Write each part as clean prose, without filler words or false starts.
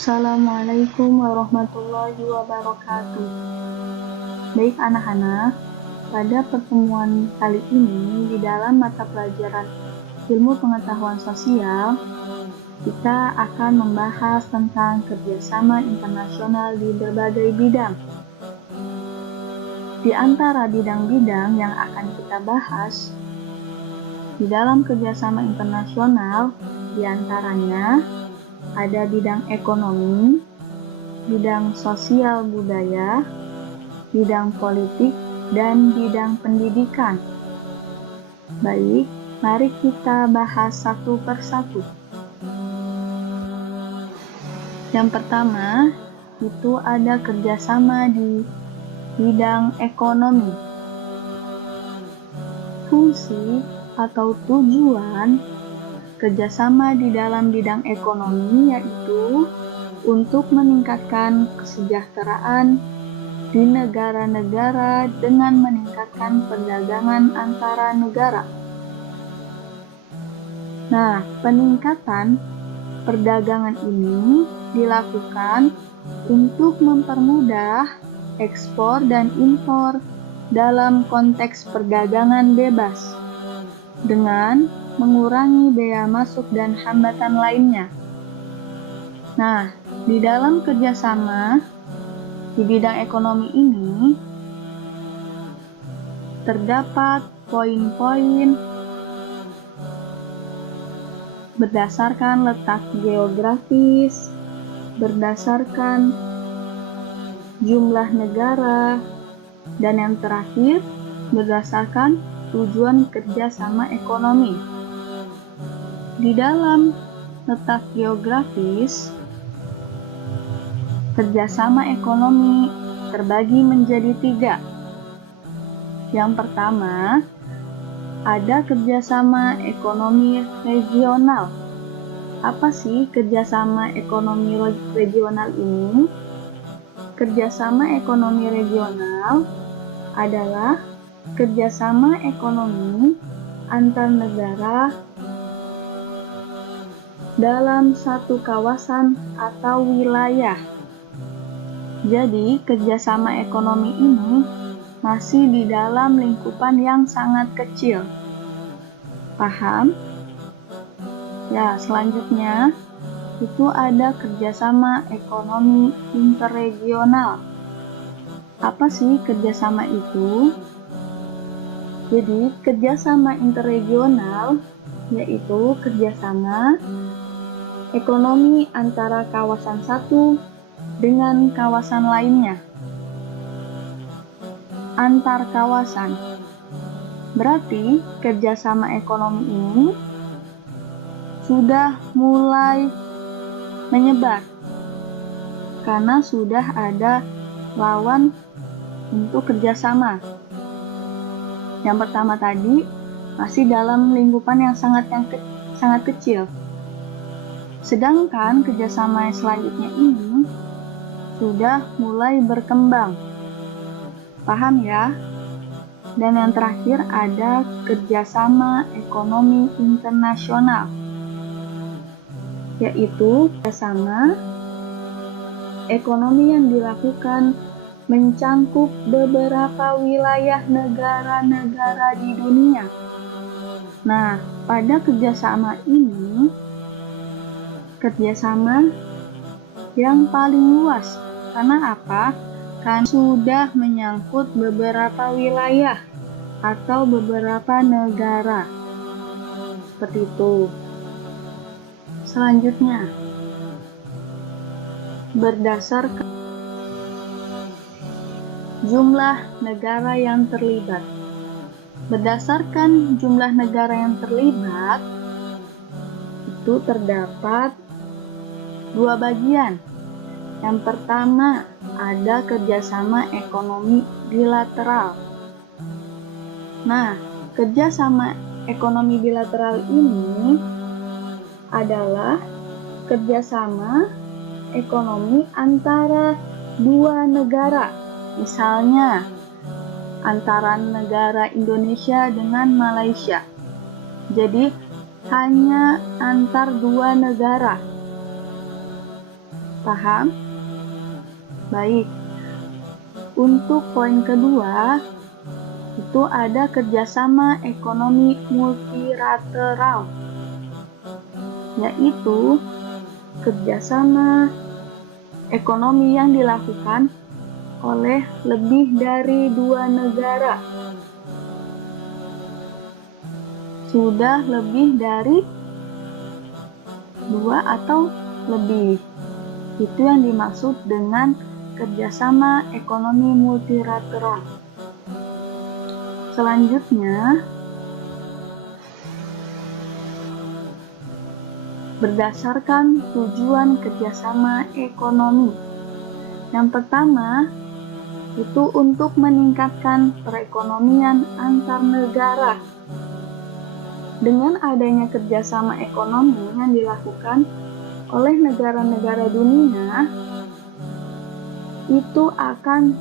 Assalamualaikum warahmatullahi wabarakatuh. Baik anak-anak, pada pertemuan kali ini di dalam mata pelajaran Ilmu Pengetahuan Sosial, kita akan membahas tentang kerjasama internasional di berbagai bidang. Di antara bidang-bidang yang akan kita bahas di dalam kerjasama internasional, di antaranya ada bidang ekonomi, bidang sosial budaya, bidang politik, dan bidang pendidikan. Baik, mari kita bahas satu persatu. Yang pertama, itu ada kerjasama di bidang ekonomi. Fungsi atau tujuan kerjasama di dalam bidang ekonomi yaitu untuk meningkatkan kesejahteraan di negara-negara dengan meningkatkan perdagangan antara negara. Nah, peningkatan perdagangan ini dilakukan untuk mempermudah ekspor dan impor dalam konteks perdagangan bebas dengan mengurangi bea masuk dan hambatan lainnya. Nah, di dalam kerjasama di bidang ekonomi ini terdapat poin-poin berdasarkan letak geografis, berdasarkan jumlah negara, dan yang terakhir berdasarkan tujuan kerjasama ekonomi. Di dalam letak geografis, kerjasama ekonomi terbagi menjadi 3. Yang pertama, ada kerjasama ekonomi regional. Apa sih kerjasama ekonomi regional ini? Kerjasama ekonomi regional adalah kerjasama ekonomi antar negara dalam satu kawasan atau wilayah. Jadi, kerjasama ekonomi ini masih di dalam lingkupan yang sangat kecil. Paham? Ya, selanjutnya itu ada kerjasama ekonomi interregional. Apa sih kerjasama itu? Jadi, kerjasama interregional yaitu kerjasama ekonomi antara kawasan satu dengan kawasan lainnya. Antar kawasan. Berarti kerjasama ekonomi ini sudah mulai menyebar karena sudah ada lawan untuk kerjasama. Yang pertama tadi masih dalam lingkupan yang sangat kecil. Sedangkan kerjasama yang selanjutnya ini sudah mulai berkembang. Paham ya? Dan yang terakhir ada kerjasama ekonomi internasional, yaitu kerjasama ekonomi yang dilakukan mencangkup beberapa wilayah negara-negara di dunia. Nah, pada kerjasama ini, kerjasama yang paling luas. Karena apa? Kan sudah menyangkut beberapa wilayah atau beberapa negara. Seperti itu. Selanjutnya, berdasarkan jumlah negara yang terlibat. Berdasarkan jumlah negara yang terlibat, itu terdapat 2 bagian. Yang pertama, ada kerjasama ekonomi bilateral. Nah, kerjasama ekonomi bilateral ini adalah kerjasama ekonomi antara 2 negara. Misalnya, antara negara Indonesia dengan Malaysia. Jadi, hanya antar 2 negara. Paham? Baik. Untuk poin kedua, itu ada kerjasama ekonomi multilateral, yaitu kerjasama ekonomi yang dilakukan oleh lebih dari dua negara. Sudah lebih dari dua atau lebih. Itu yang dimaksud dengan kerjasama ekonomi multilateral. Selanjutnya, berdasarkan tujuan kerjasama ekonomi. Yang pertama, itu untuk meningkatkan perekonomian antar negara. Dengan adanya kerjasama ekonomi yang dilakukan oleh negara-negara dunia, itu akan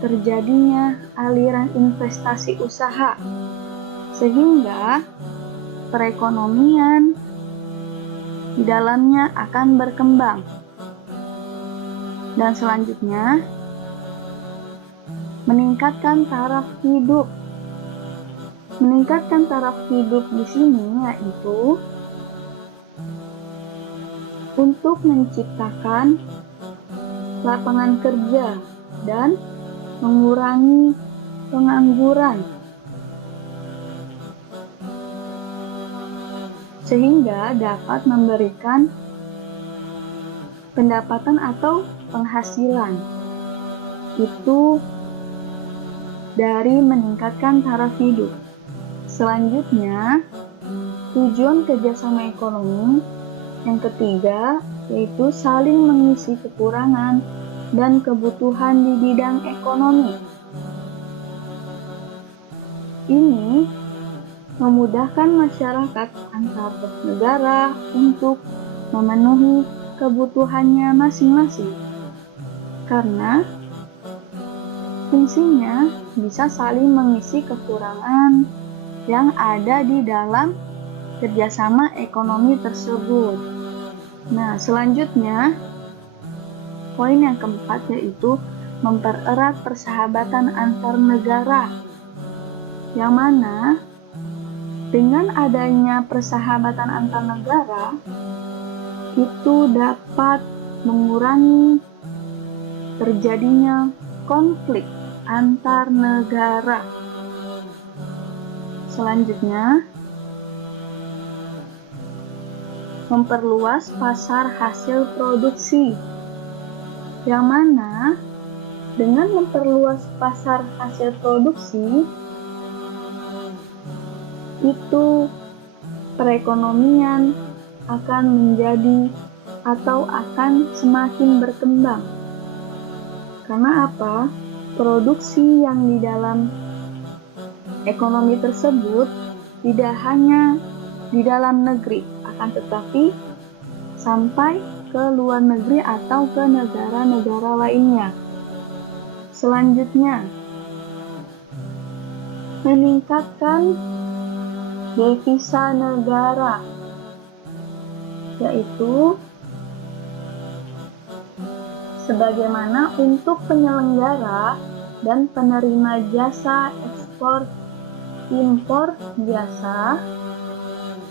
terjadinya aliran investasi usaha, sehingga perekonomian di dalamnya akan berkembang. Dan selanjutnya, meningkatkan taraf hidup. Meningkatkan taraf hidup di sini yaitu untuk menciptakan lapangan kerja dan mengurangi pengangguran, sehingga dapat memberikan pendapatan atau penghasilan. Itu dari meningkatkan taraf hidup. Selanjutnya, tujuan kerjasama ekonomi yang ketiga yaitu saling mengisi kekurangan dan kebutuhan di bidang ekonomi. Ini memudahkan masyarakat antar negara untuk memenuhi kebutuhannya masing-masing, karena fungsinya bisa saling mengisi kekurangan yang ada di dalam kerjasama ekonomi tersebut. Nah, selanjutnya, poin yang keempat yaitu mempererat persahabatan antar negara, yang mana dengan adanya persahabatan antar negara, itu dapat mengurangi terjadinya konflik antar negara. Selanjutnya, memperluas pasar hasil produksi, yang mana dengan memperluas pasar hasil produksi, itu perekonomian akan menjadi atau akan semakin berkembang. Karena apa? Produksi yang di dalam ekonomi tersebut tidak hanya di dalam negeri, akan tetapi sampai ke luar negeri atau ke negara-negara lainnya. Selanjutnya, meningkatkan devisa negara, yaitu sebagaimana untuk penyelenggara dan penerima jasa ekspor impor jasa,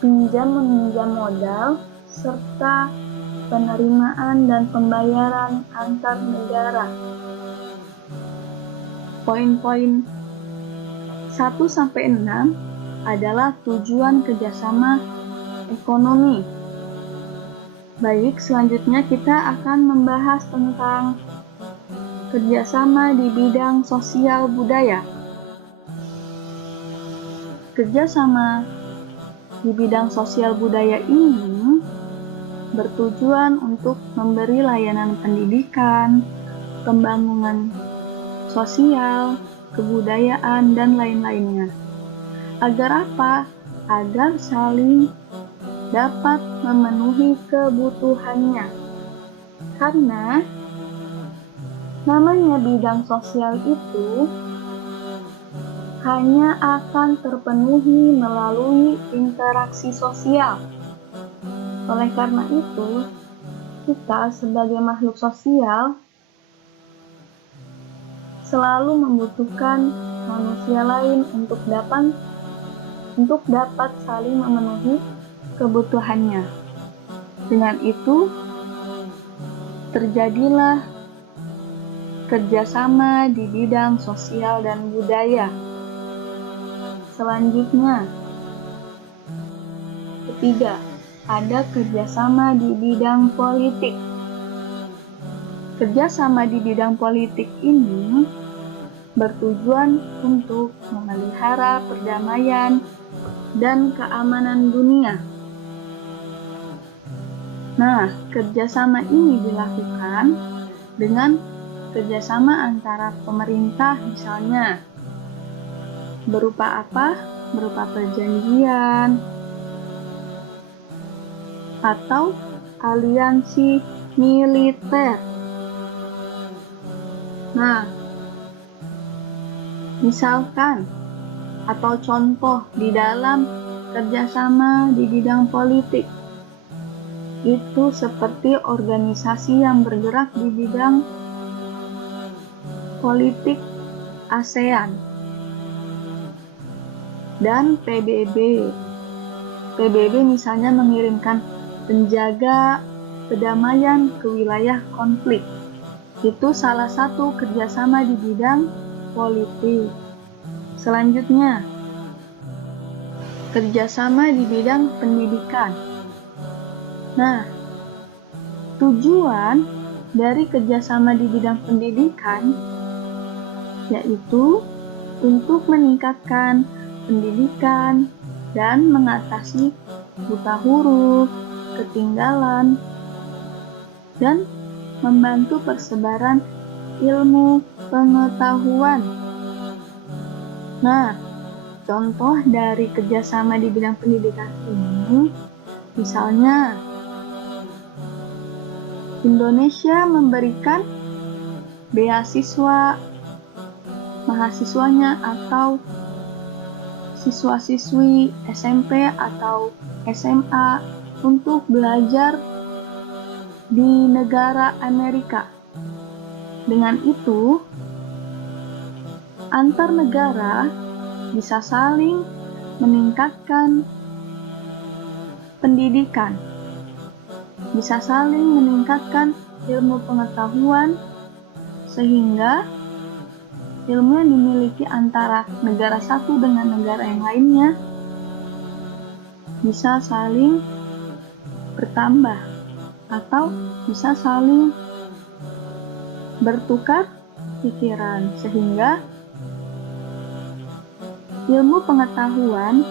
pinjam-meminjam modal, serta penerimaan dan pembayaran antar negara. Poin-poin 1-6 adalah tujuan kerjasama ekonomi. Baik, selanjutnya kita akan membahas tentang kerjasama di bidang sosial budaya. Kerjasama di bidang sosial budaya ini bertujuan untuk memberi layanan pendidikan, pembangunan sosial, kebudayaan, dan lain-lainnya. Agar apa? Agar saling dapat memenuhi kebutuhannya. Karena namanya bidang sosial itu hanya akan terpenuhi melalui interaksi sosial. Oleh karena itu, Kita sebagai makhluk sosial selalu membutuhkan manusia lain untuk dapat saling memenuhi kebutuhannya. Dengan itu, terjadilah kerjasama di bidang sosial dan budaya. Selanjutnya, ketiga, ada kerjasama di bidang politik. Kerjasama di bidang politik ini bertujuan untuk memelihara perdamaian dan keamanan dunia. Nah, kerjasama ini dilakukan dengan kerjasama antara pemerintah, misalnya berupa apa? Berupa perjanjian atau aliansi militer. Nah, misalkan atau contoh di dalam kerjasama di bidang politik itu seperti organisasi yang bergerak di bidang politik ASEAN dan PBB. PBB misalnya mengirimkan penjaga kedamaian ke wilayah konflik. Itu salah satu kerjasama di bidang politik. Selanjutnya, kerjasama di bidang pendidikan. Nah, tujuan dari kerjasama di bidang pendidikan yaitu untuk meningkatkan pendidikan dan mengatasi buta huruf, ketinggalan, dan membantu persebaran ilmu pengetahuan. Nah, contoh dari kerjasama di bidang pendidikan ini, misalnya Indonesia memberikan beasiswa mahasiswanya atau siswa-siswi SMP atau SMA untuk belajar di negara Amerika. Dengan itu, antar negara bisa saling meningkatkan pendidikan, bisa saling meningkatkan ilmu pengetahuan, sehingga ilmu yang dimiliki antara negara satu dengan negara yang lainnya bisa saling bertambah atau bisa saling bertukar pikiran, sehingga ilmu pengetahuan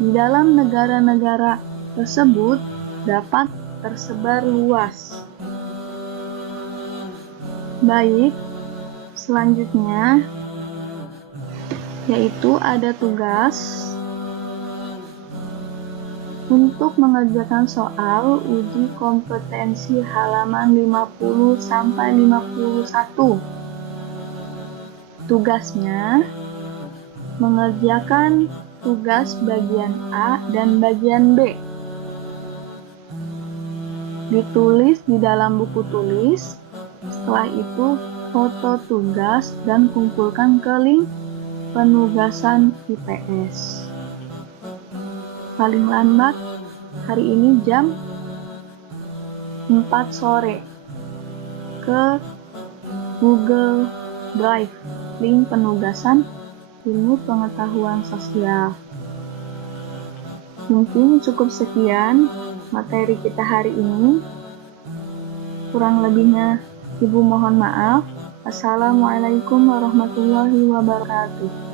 di dalam negara-negara tersebut dapat tersebar luas. Baik, selanjutnya yaitu ada tugas untuk mengerjakan soal uji kompetensi halaman 50 sampai 51. Tugasnya mengerjakan tugas bagian A dan bagian B. Ditulis di dalam buku tulis, setelah itu foto tugas dan kumpulkan ke link penugasan IPS. Paling lambat hari ini jam 4 sore ke Google Drive, link penugasan ilmu pengetahuan sosial. Mungkin cukup sekian materi kita hari ini. Kurang lebihnya Ibu mohon maaf. Assalamualaikum warahmatullahi wabarakatuh.